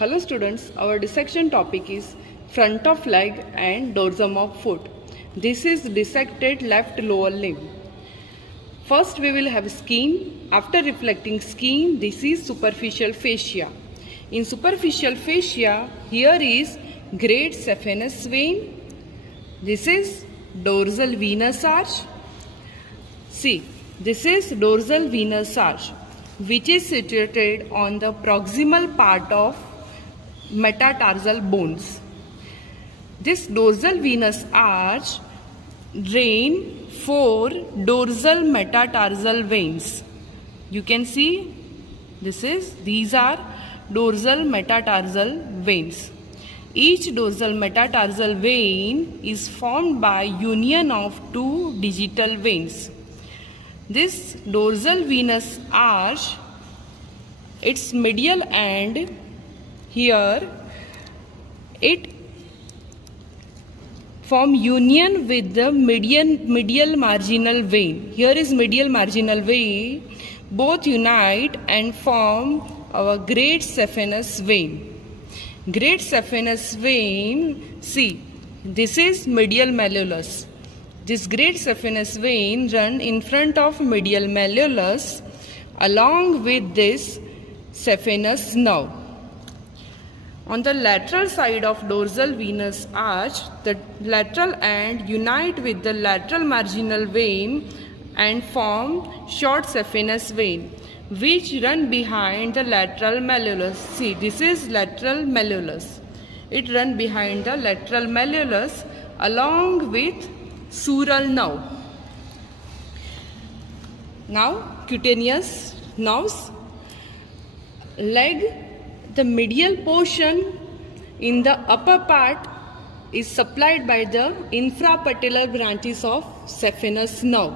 Hello students, our dissection topic is front of leg and dorsum of foot. This is dissected left lower limb. First we will have skin. After reflecting skin, this is superficial fascia. In superficial fascia, here is great saphenous vein. This is dorsal venous arch. See, this is dorsal venous arch, which is situated on the proximal part of metatarsal bones. This dorsal venous arch drain 4 dorsal metatarsal veins. You can see these are dorsal metatarsal veins. Each dorsal metatarsal vein is formed by union of 2 digital veins. This dorsal venous arch, its medial end, here it form union with the medial marginal vein. Here is medial marginal vein. Both unite and form our great saphenous vein. Great saphenous vein, see, this is medial malleolus. This great saphenous vein run in front of medial malleolus along with this saphenous nerve. On the lateral side of dorsal venous arch, the lateral end unite with the lateral marginal vein and form short saphenous vein, which run behind the lateral malleolus. See, this is lateral malleolus. It run behind the lateral malleolus along with sural nerve. Now, cutaneous nerves. Leg, the medial portion in the upper part is supplied by the infrapatellar branches of saphenous nerve.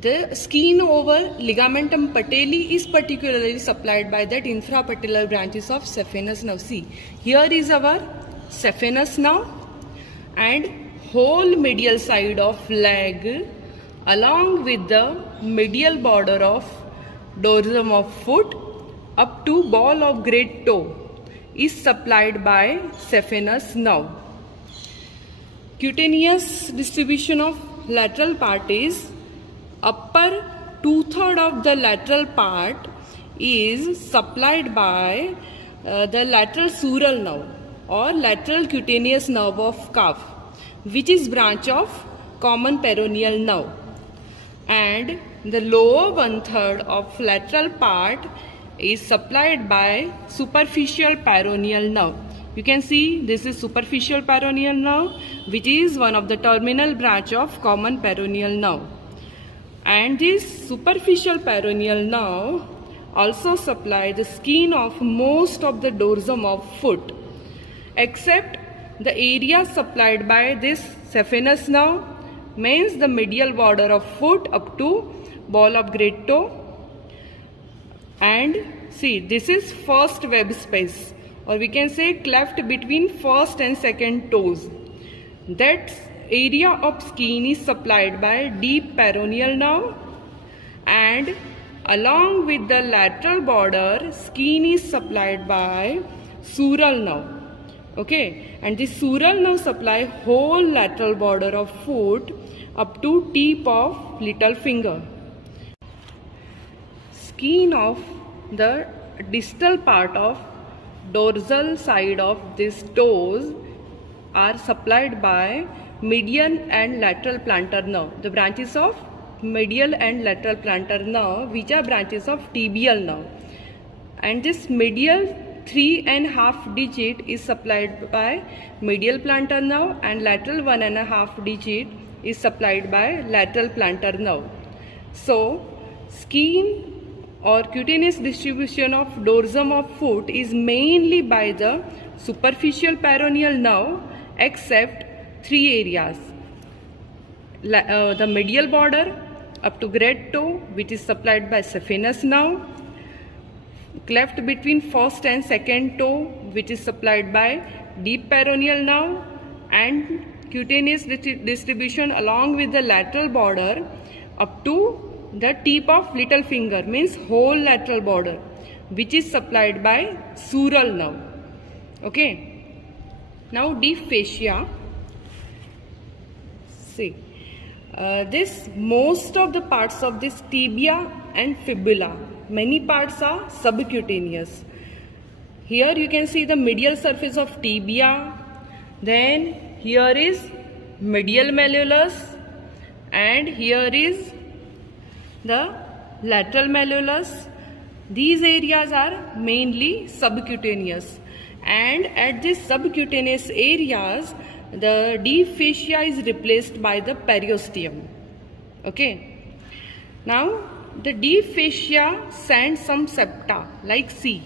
The skin over ligamentum patelli is particularly supplied by that infrapatellar branches of saphenous nerve. See, here is our saphenous nerve and whole medial side of leg along with the medial border of dorsum of foot up to ball of great toe is supplied by saphenous nerve. Cutaneous distribution of lateral part is upper 2/3 of the lateral part is supplied by the lateral sural nerve or lateral cutaneous nerve of calf, which is branch of common peroneal nerve, and the lower 1/3 of lateral part is supplied by superficial peroneal nerve. You can see this is superficial peroneal nerve, which is one of the terminal branch of common peroneal nerve. And this superficial peroneal nerve also supply the skin of most of the dorsum of foot, except the area supplied by this saphenous nerve, means the medial border of foot up to ball of great toe. And see, this is first web space, or we can say cleft between first and second toes. That area of skin is supplied by deep peroneal nerve, and along with the lateral border, skin is supplied by sural nerve. Okay, and this sural nerve supply whole lateral border of foot up to tip of little finger. Skin of the distal part of dorsal side of these toes are supplied by median and lateral plantar nerve, the branches of medial and lateral plantar nerve, which are branches of tibial nerve. And this medial 3.5 digit is supplied by medial plantar nerve, and lateral 1.5 digit is supplied by lateral plantar nerve. So, skin or cutaneous distribution of dorsum of foot is mainly by the superficial peroneal nerve, except 3 areas. The medial border up to great toe, which is supplied by saphenous nerve. Cleft between first and second toe, which is supplied by deep peroneal nerve. And cutaneous distribution along with the lateral border up to the tip of little finger, means whole lateral border, which is supplied by sural nerve. Okay. Now deep fascia. See, this most of the parts of this tibia and fibula, many parts are subcutaneous. Here you can see the medial surface of tibia, then here is medial malleolus, and here is the lateral malleolus. These areas are mainly subcutaneous, and at these subcutaneous areas the deep fascia is replaced by the periosteum. Okay. Now the deep fascia sends some septa like C.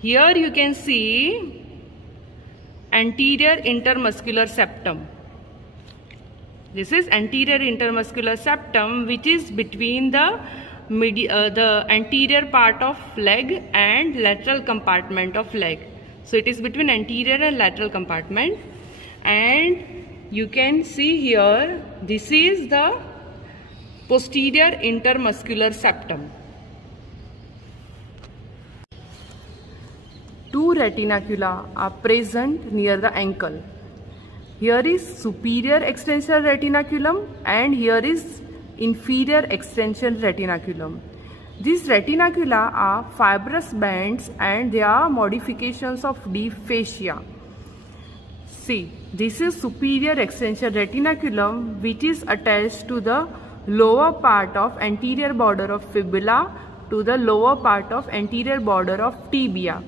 Here you can see anterior intermuscular septum. This is anterior intermuscular septum, which is between the anterior part of leg and lateral compartment of leg. So it is between anterior and lateral compartment. And you can see here, this is the posterior intermuscular septum. Two retinacula are present near the ankle. Here is superior extensor retinaculum and here is inferior extension retinaculum. These retinacula are fibrous bands and they are modifications of deep fascia. See, this is superior extension retinaculum, which is attached to the lower part of anterior border of fibula to the lower part of anterior border of tibia.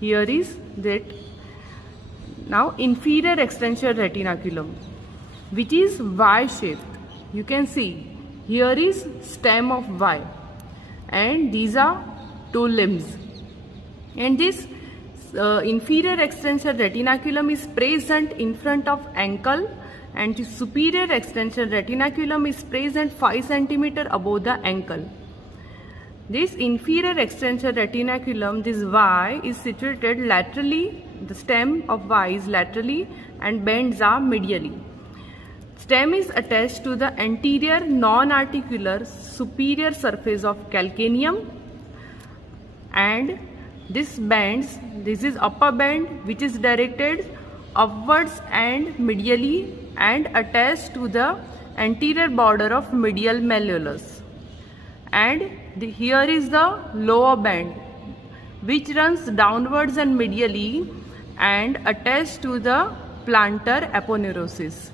Here is that. Now inferior extension retinaculum, which is Y-shaped. You can see here is stem of Y and these are two limbs. And this inferior extension retinaculum is present in front of ankle and the superior extension retinaculum is present 5 cm above the ankle. This inferior extension retinaculum, this Y, is situated laterally. The stem of Y is laterally and bends are medially. Stem is attached to the anterior non-articular superior surface of calcaneum, and this bends, this is upper bend which is directed upwards and medially and attached to the anterior border of medial malleolus. And here is the lower band which runs downwards and medially and attached to the plantar aponeurosis.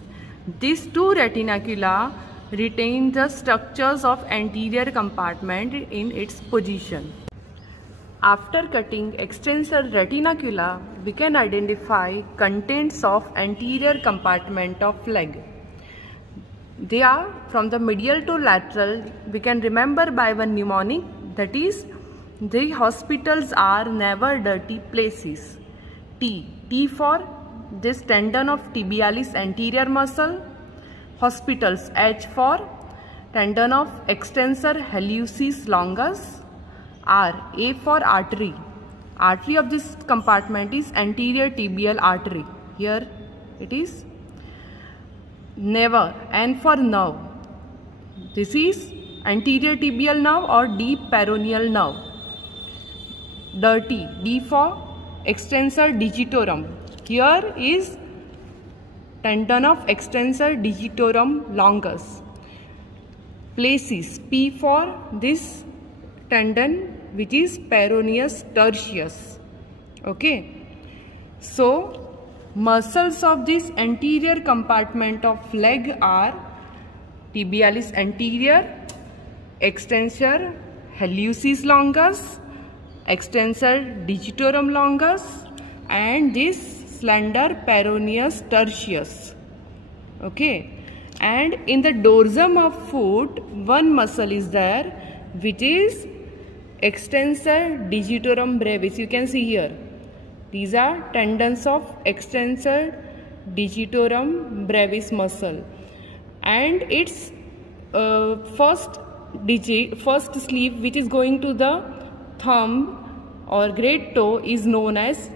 These two retinacula retain the structures of anterior compartment in its position. After cutting extensor retinacula, we can identify contents of anterior compartment of leg. They are from the medial to lateral. We can remember by one mnemonic, that is, the hospitals are never dirty places. T for this tendon of tibialis anterior muscle. Hospitals, H for tendon of extensor hallucis longus. A for artery. Artery of this compartment is anterior tibial artery. Here it is. Never, N for nerve. This is anterior tibial nerve or deep peroneal nerve. Dirty, D for extensor digitorum. Here is tendon of extensor digitorum longus. Places, P for this tendon which is peroneus tertius. Okay. So muscles of this anterior compartment of leg are tibialis anterior, extensor hallucis longus, extensor digitorum longus, and this slender peroneus tertius. Okay. And in the dorsum of foot, one muscle is there which is extensor digitorum brevis. You can see here. These are tendons of extensor digitorum brevis muscle, and its first sleeve, which is going to the thumb or great toe, is known as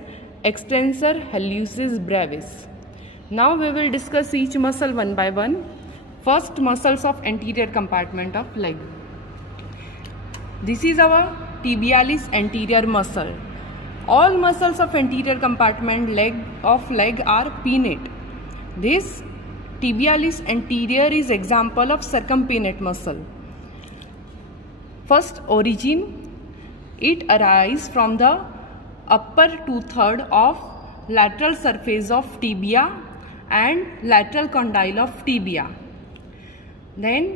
extensor hallucis brevis. Now we will discuss each muscle one by one. First, muscles of anterior compartment of leg. This is our tibialis anterior muscle. All muscles of anterior compartment leg are pinnate. This tibialis anterior is example of circumpinnate muscle. First origin, it arises from the upper 2/3 of lateral surface of tibia and lateral condyle of tibia. Then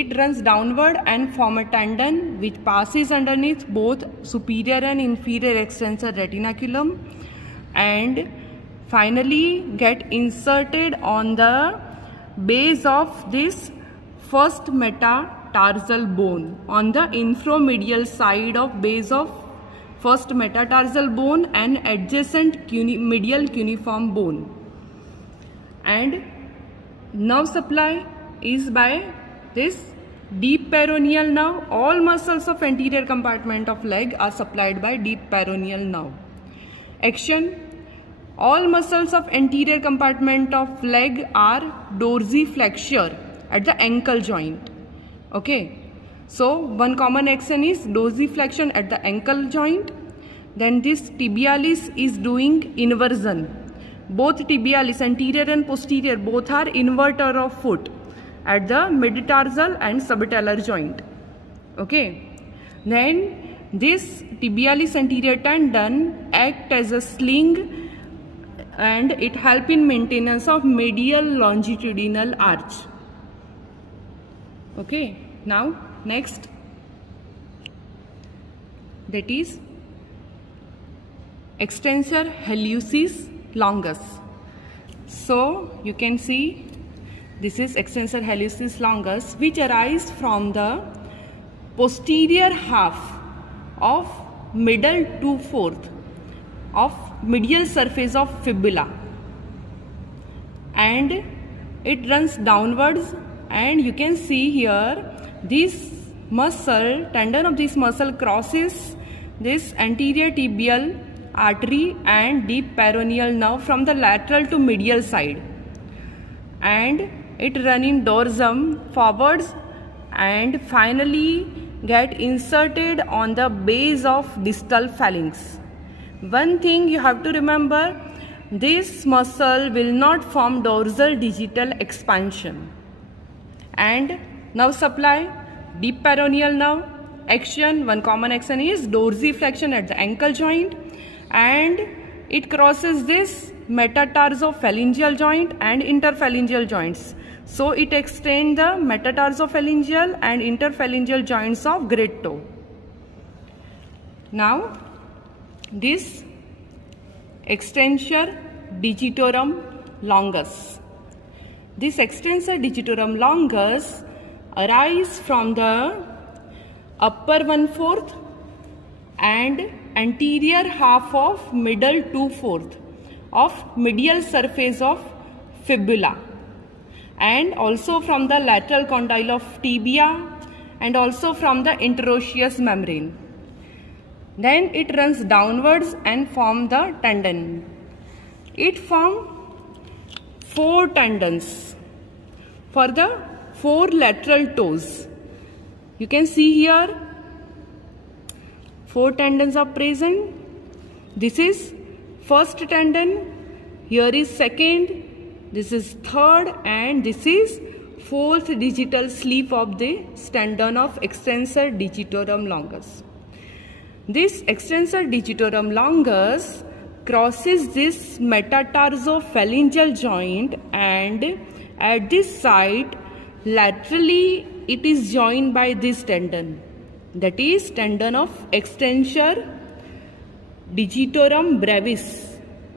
it runs downward and form a tendon which passes underneath both superior and inferior extensor retinaculum and finally get inserted on the base of this first metatarsal bone on the inframedial side of base of first metatarsal bone and adjacent medial cuneiform bone. And nerve supply is by this deep peroneal nerve. All muscles of anterior compartment of leg are supplied by deep peroneal nerve. Action. All muscles of anterior compartment of leg are dorsiflexure at the ankle joint. Okay, so one common action is dorsiflexion at the ankle joint. Then this tibialis is doing inversion. Both tibialis, anterior and posterior, both are inverter of foot at the metatarsal and subtalar joint. Okay, then this tibialis anterior tendon act as a sling and it help in maintenance of medial longitudinal arch. Okay, now next, that is extensor hallucis longus. So you can see this is extensor hallucis longus which arises from the posterior half of middle 2/4 of medial surface of fibula and it runs downwards, and you can see here this muscle, tendon of this muscle crosses this anterior tibial artery and deep peroneal nerve from the lateral to medial side, and it run in dorsum forwards and finally get inserted on the base of distal phalanx. One thing you have to remember, this muscle will not form dorsal digital expansion. And nerve supply, deep peroneal nerve. Action, one common action is dorsiflexion at the ankle joint, and it crosses this metatarsophalangeal joint and interphalangeal joints. So it extends the metatarsophalangeal and interphalangeal joints of great toe. Now this extensor digitorum longus. This extensor digitorum longus arises from the upper 1/4 and anterior half of middle 2/4 of medial surface of fibula, and also from the lateral condyle of tibia and also from the interosseous membrane. Then it runs downwards and form the tendon. It forms 4 tendons for the 4 lateral toes. You can see here 4 tendons are present. This is first tendon, here is second, this is third, and this is 4th digital sleeve of the tendon of extensor digitorum longus. This extensor digitorum longus crosses this metatarsophalangeal joint, and at this site laterally it is joined by this tendon, that is tendon of extensor digitorum brevis.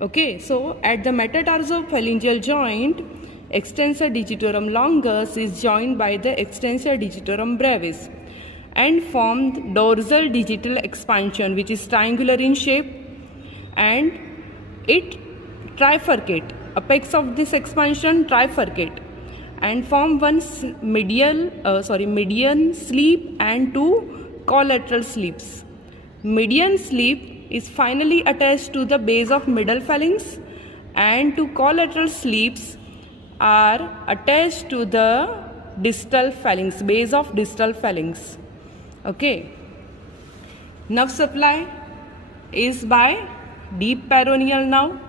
Okay, so at the metatarsophalangeal joint, extensor digitorum longus is joined by the extensor digitorum brevis and formed dorsal digital expansion, which is triangular in shape, and it trifurcate, apex of this expansion trifurcate and form one median sleeve and 2 collateral sleeves. Median sleeve is finally attached to the base of middle phalanx, and 2 collateral sleeves are attached to the distal phalanx, base of distal phalanx. Okay. Nerve supply is by deep peroneal nerve.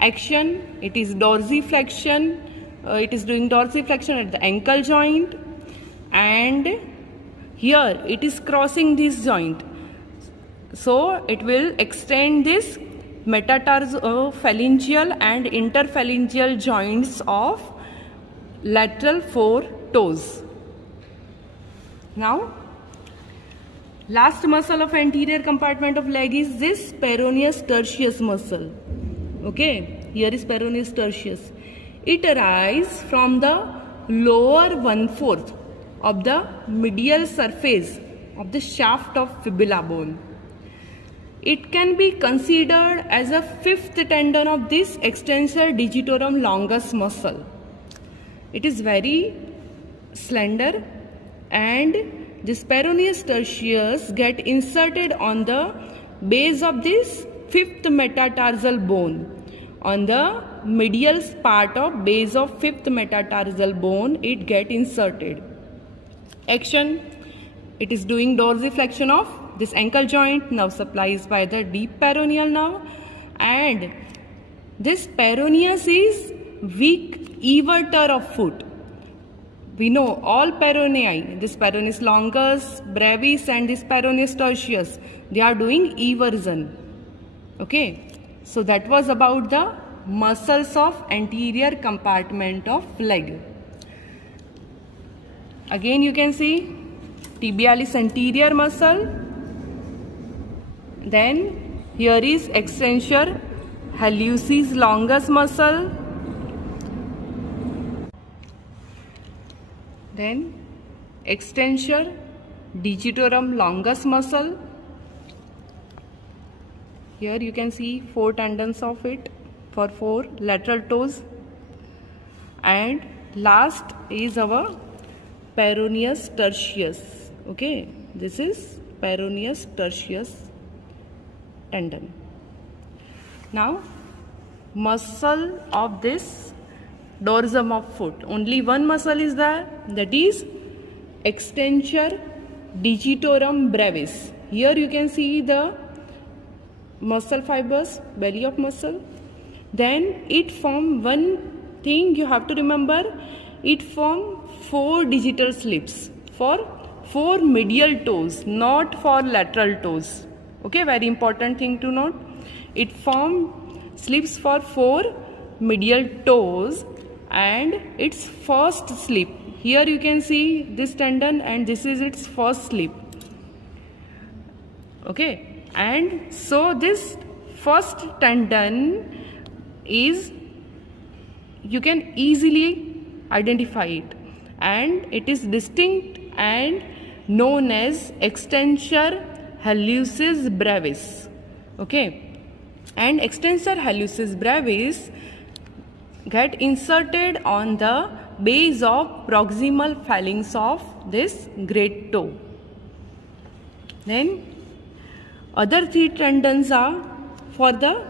Action, it is dorsiflexion. It is doing dorsiflexion at the ankle joint, and here it is crossing this joint. So it will extend this metatarsophalangeal and interphalangeal joints of lateral 4 toes. Now, last muscle of anterior compartment of leg is this peroneus tertius muscle. Okay, here is peroneus tertius. It arises from the lower 1/4 of the medial surface of the shaft of fibula bone. It can be considered as a 5th tendon of this extensor digitorum longus muscle. It is very slender, and this peroneus tertius get inserted on the base of this 5th metatarsal bone. On the medial part of base of 5th metatarsal bone, it get inserted. Action, it is doing dorsiflexion of this ankle joint. Nerve supplies by the deep peroneal nerve, and this peroneus is weak everter of foot. We know all peronei, this peroneus longus, brevis, and this peroneus tertius, they are doing eversion. Okay, so that was about the muscles of anterior compartment of leg. Again you can see tibialis anterior muscle. Then here is extensor hallucis longus muscle. Then extensor digitorum longus muscle. Here you can see 4 tendons of it for 4 lateral toes. And last is our peroneus tertius. Okay, this is peroneus tertius tendon. Now, muscle of this dorsum of foot. Only one muscle is there, that is extensor digitorum brevis. Here you can see the muscle fibers, belly of muscle. Then it form one thing you have to remember, it form 4 digital slips for 4 medial toes, not for lateral toes. Okay, very important thing to note. It form slips for 4 medial toes, and its first slip. Here you can see this tendon, and this is its first slip. Okay, and so this first tendon is, you can easily identify it, and it is distinct and known as extensor hallucis brevis. Okay, and extensor hallucis brevis get inserted on the base of proximal phalanx of this great toe. Then other 3 tendons are for the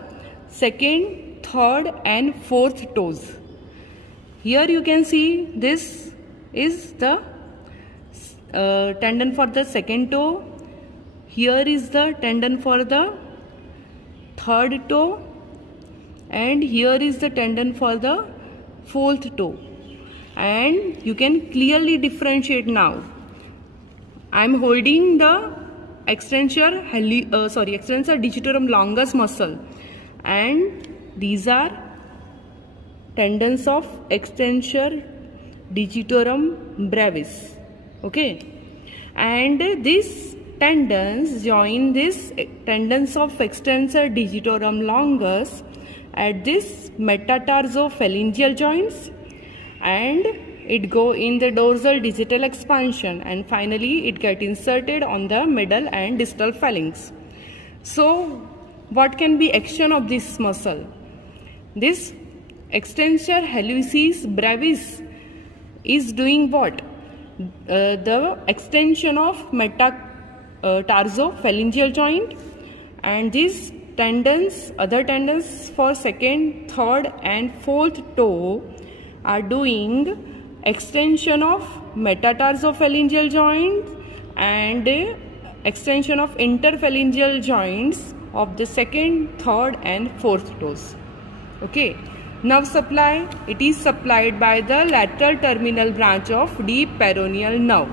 2nd, 3rd and 4th toes. Here you can see this is the tendon for the 2nd toe. Here is the tendon for the 3rd toe, and here is the tendon for the 4th toe, and you can clearly differentiate now. I am holding the extensor digitorum longus muscle, and these are tendons of extensor digitorum brevis. Okay, and these tendons join this tendons of extensor digitorum longus at this metatarsophalangeal joints, and it go in the dorsal digital expansion, and finally it get inserted on the middle and distal phalanx. So what can be action of this muscle? This extensor hallucis brevis is doing what? The extension of metatarsophalangeal joint, and these tendons, other tendons for 2nd, 3rd and 4th toe are doing extension of metatarsophalangeal joint and extension of interphalangeal joints of the second, third and fourth toes. Okay. Nerve supply, it is supplied by the lateral terminal branch of deep peroneal nerve.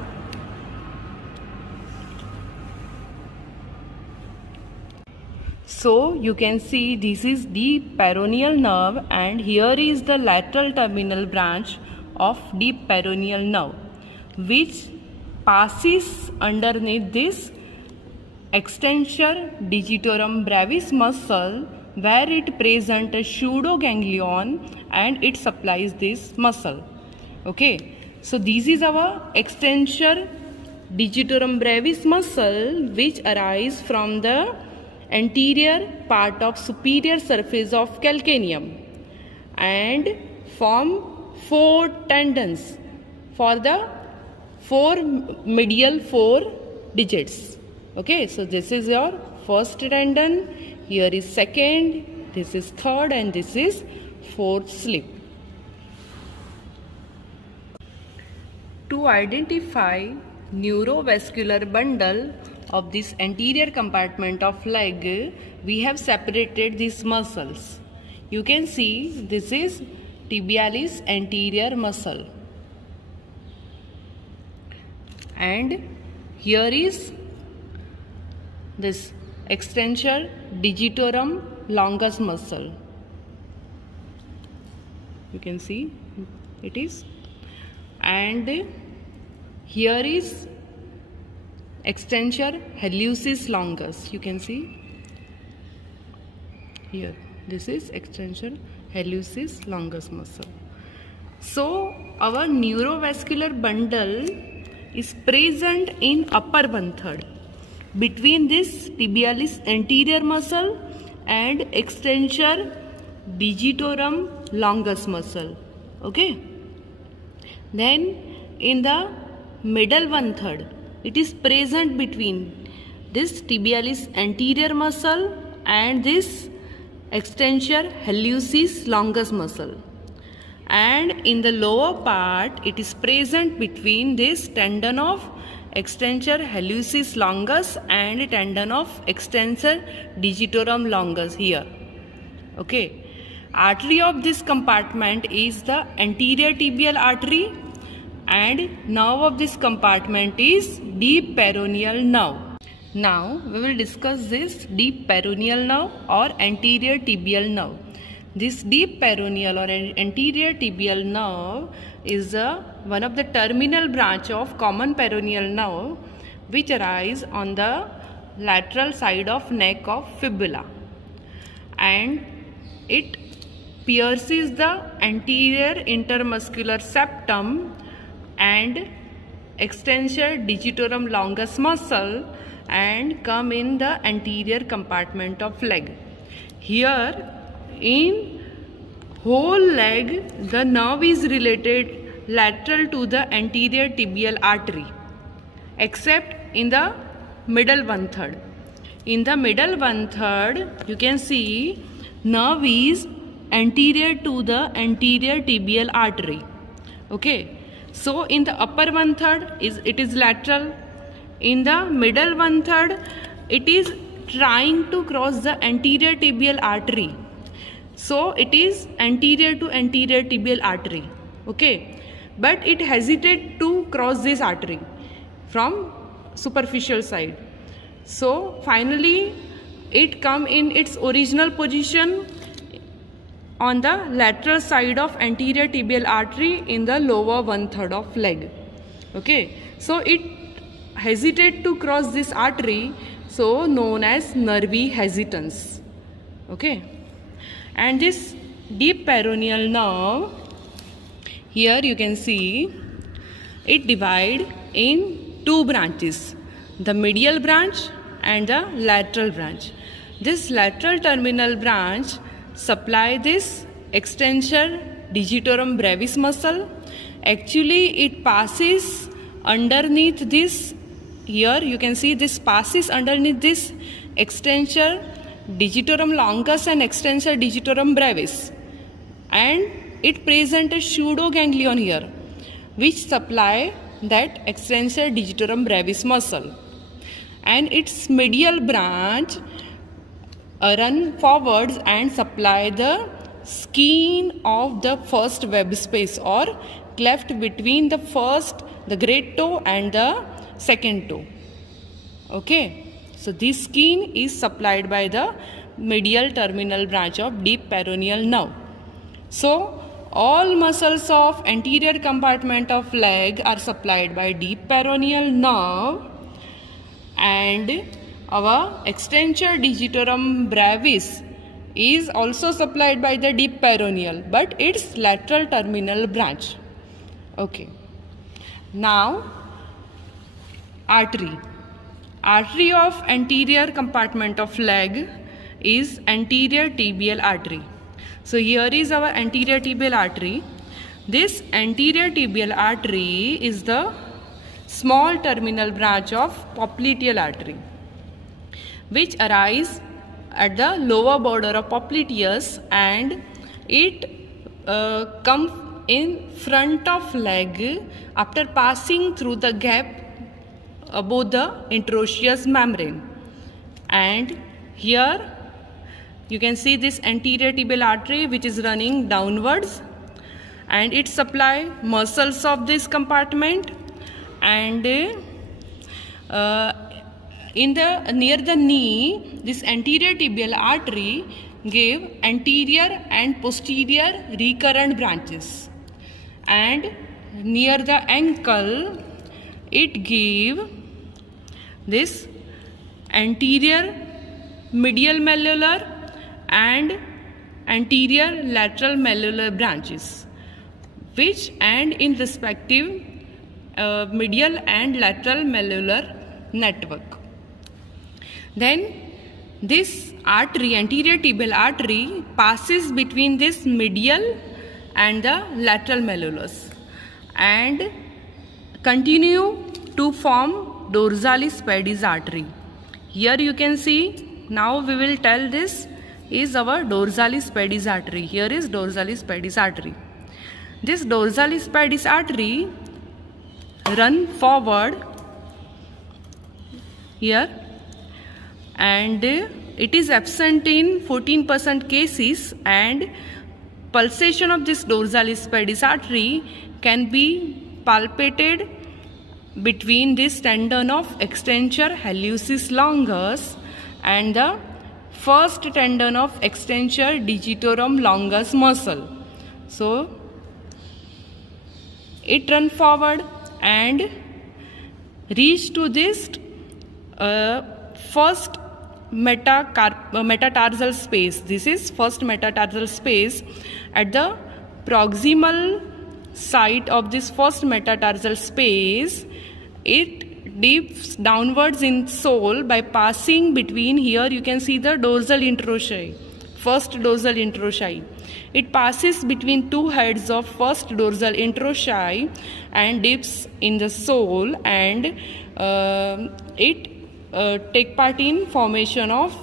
So you can see this is deep peroneal nerve and here is the lateral terminal branch of deep peroneal nerve, which passes underneath this extensor digitorum brevis muscle, where it presents a pseudoganglion and it supplies this muscle. Okay, so this is our extensor digitorum brevis muscle, which arises from the anterior part of superior surface of calcaneum and form 4 tendons for the medial 4 digits. Okay, so this is your first tendon, here is second, this is third and this is fourth slip. To identify neurovascular bundle of this anterior compartment of leg, we have separated these muscles. You can see this is tibialis anterior muscle and here is this extensor digitorum longus muscle. You can see it is, and here is extensor hallucis longus. You can see here, this is extensor hallucis longus muscle. So our neurovascular bundle is present in upper 1/3 between this tibialis anterior muscle and extensor digitorum longus muscle. Okay, then in the middle 1/3 it is present between this tibialis anterior muscle and this extensor hallucis longus muscle, and in the lower part it is present between this tendon of extensor hallucis longus and tendon of extensor digitorum longus here. Okay, artery of this compartment is the anterior tibial artery and nerve of this compartment is deep peroneal nerve. Now we will discuss this deep peroneal nerve or anterior tibial nerve. This deep peroneal or anterior tibial nerve is one of the terminal branch of common peroneal nerve, which arise on the lateral side of neck of fibula, and it pierces the anterior intermuscular septum and extensor digitorum longus muscle and come in the anterior compartment of leg. Here in whole leg the nerve is related lateral to the anterior tibial artery except in the middle 1/3. In the middle 1/3 you can see nerve is anterior to the anterior tibial artery. Okay, so in the upper 1/3 it is lateral. In the middle 1/3 it is trying to cross the anterior tibial artery, so it is anterior to anterior tibial artery. Okay, but it hesitates to cross this artery from superficial side, so finally it come in its original position on the lateral side of anterior tibial artery in the lower 1/3 of leg. Okay, so it hesitate to cross this artery, so known as nervy hesitance. Okay, and this deep peroneal nerve, here you can see it divide in 2 branches, the medial branch and the lateral branch. This lateral terminal branch supply this extensor digitorum brevis muscle. Actually it passes underneath this, here you can see this passes underneath this extensor digitorum longus and extensor digitorum brevis, and it presents a pseudoganglion here which supply that extensor digitorum brevis muscle, and its medial branch run forwards and supply the skein of the first web space or cleft between the great toe and the second toe. Okay, so this skein is supplied by the medial terminal branch of deep peroneal nerve. So all muscles of anterior compartment of leg are supplied by deep peroneal nerve, and our extensor digitorum brevis is also supplied by the deep peroneal, but its lateral terminal branch. Okay. Now, artery. Artery of anterior compartment of leg is anterior tibial artery. So here is our anterior tibial artery. This anterior tibial artery is the small terminal branch of popliteal artery, which arise at the lower border of popliteus, and it comes in front of leg after passing through the gap above the interosseous membrane. And here you can see this anterior tibial artery which is running downwards, and it supply muscles of this compartment, and near the knee, this anterior tibial artery gave anterior and posterior recurrent branches, and near the ankle it gave this anterior medial malleolar and anterior lateral malleolar branches, which end in respective medial and lateral malleolar network. Then this artery, anterior tibial artery, passes between this medial and the lateral malleolus and continue to form dorsalis pedis artery. Here you can see, now we will tell this is our dorsalis pedis artery. Here is dorsalis pedis artery. This dorsalis pedis artery run forward here, and it is absent in 14% cases, and pulsation of this dorsalis pedis artery can be palpated between this tendon of extensor hallucis longus and the first tendon of extensor digitorum longus muscle. So it run forward and reach to this first metatarsal space. This is first metatarsal space. At the proximal site of this first metatarsal space, it dips downwards in sole by passing between, here you can see the dorsal interossei, first dorsal interossei. It passes between two heads of first dorsal interossei and dips in the sole, and it take part in formation of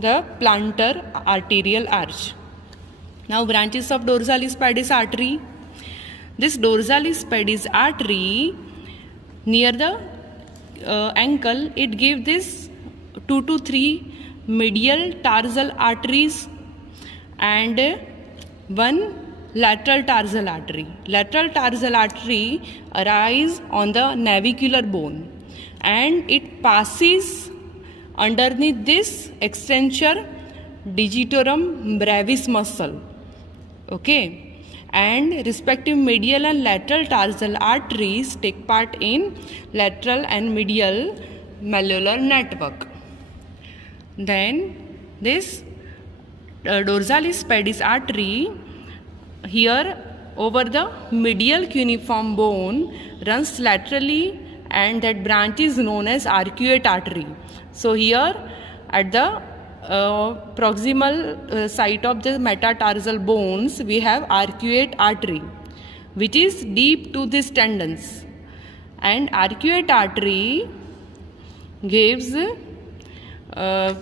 the plantar arterial arch. Now branches of dorsalis pedis artery. This dorsalis pedis artery near the ankle, it gives this 2 to 3 medial tarsal arteries and one lateral tarsal artery. Lateral tarsal artery arise on the navicular bone, and it passes underneath this extensor digitorum brevis muscle. Okay. And respective medial and lateral tarsal arteries take part in lateral and medial malleolar network. Then this dorsalis pedis artery here over the medial cuneiform bone runs laterally, and that branch is known as arcuate artery. So here at the proximal site of the metatarsal bones, we have arcuate artery which is deep to these tendons, and arcuate artery gives dorsal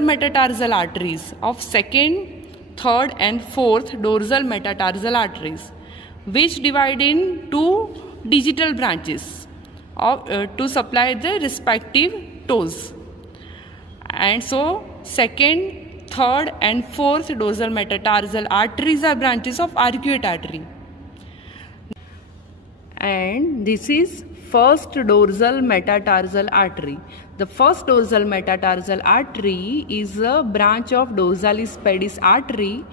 metatarsal arteries of second, third and fourth dorsal metatarsal arteries, which divide in two digital branches of, to supply the respective toes. And so second, third and fourth dorsal metatarsal arteries are branches of arcuate artery. And this is first dorsal metatarsal artery. The first dorsal metatarsal artery is a branch of dorsalis pedis artery.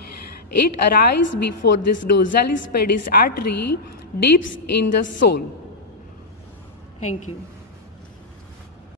It arises before this dorsalis pedis artery dips in the sole. Thank you.